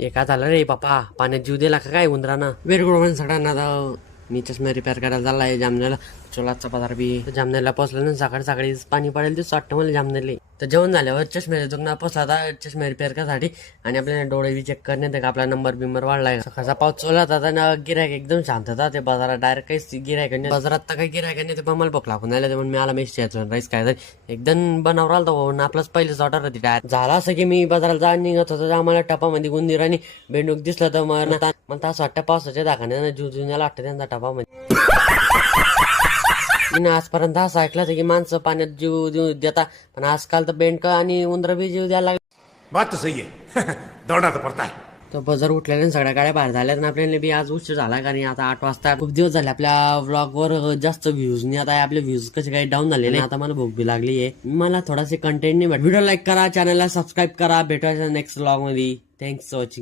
एका झालं रे बापा, पाण्यात जीव दिला का काय उंदरानं. व्हेरी गुड मॉर्निंग सगळ्यांना. मी चष्मा रिपेअर करायला चाललाय जामनेला. चोलाचा पदार बी जामनेला पोहोचला ना, सकाळी सकाळी पाणी पडेल ते वाटतं मला जामनेले. तर जेवण झाल्यावर चष्म्याच्या दुकानात पोहोचला होता चष्मा रिपेअर करायसाठी, आणि आपल्याला डोळे बी चेक करण्यात आपला नंबर बिंबर वाढलाय. सकाळचा पाऊस चोला होता ना, गिरायक एकदम शांत होता. ते बाजारात डायरेक्ट काहीच गिरायक नाही, बाजारात तर काही गिरायक नाही. ते पण मला भोक लागून आला, म्हणून मी आला मेस्टी राईस काय एकदम बनावर आलता भाऊ. आपलाच पहिलेच ऑर्डर होती. डायरेक्ट झाला असं की मी बाजारात जाऊन निघत होतो, आम्हाला टपामध्ये गुंदीर आणि बेंडूक दिसलं तर मला असं वाटतं पावसाच्या दाखाने जुन्याला वाटतं त्यांचा टपामध्ये. मी आजपर्यंत असं ऐकलं की माणसं पाण्यात जीव देता, पण आजकाल तर बेंडका आणि उंदर बी जीव द्यायला लागले. बात तो सही है दौड़ना तो पड़ता है. तो बाजार उठलेल्या सगळ्या गाड्या बाहेर झाल्या, आणि आपल्याला बी आज उशीर झाला, कारण आता 8 वाजता. खूप दिवस झाले आपल्या व्लॉग वर जास्त व्ह्यूज नाही. आता आपले व्ह्यूज कसे काही डाऊन झालेले. आता मला भूक बी लागली आहे, मला थोडासे कंटेंट नाही भेट. व्हिडिओ लाईक करा, चॅनलला सबस्क्राईब करा. भेटूया नेक्स्ट व्लॉग मध्ये. Thanks for watching.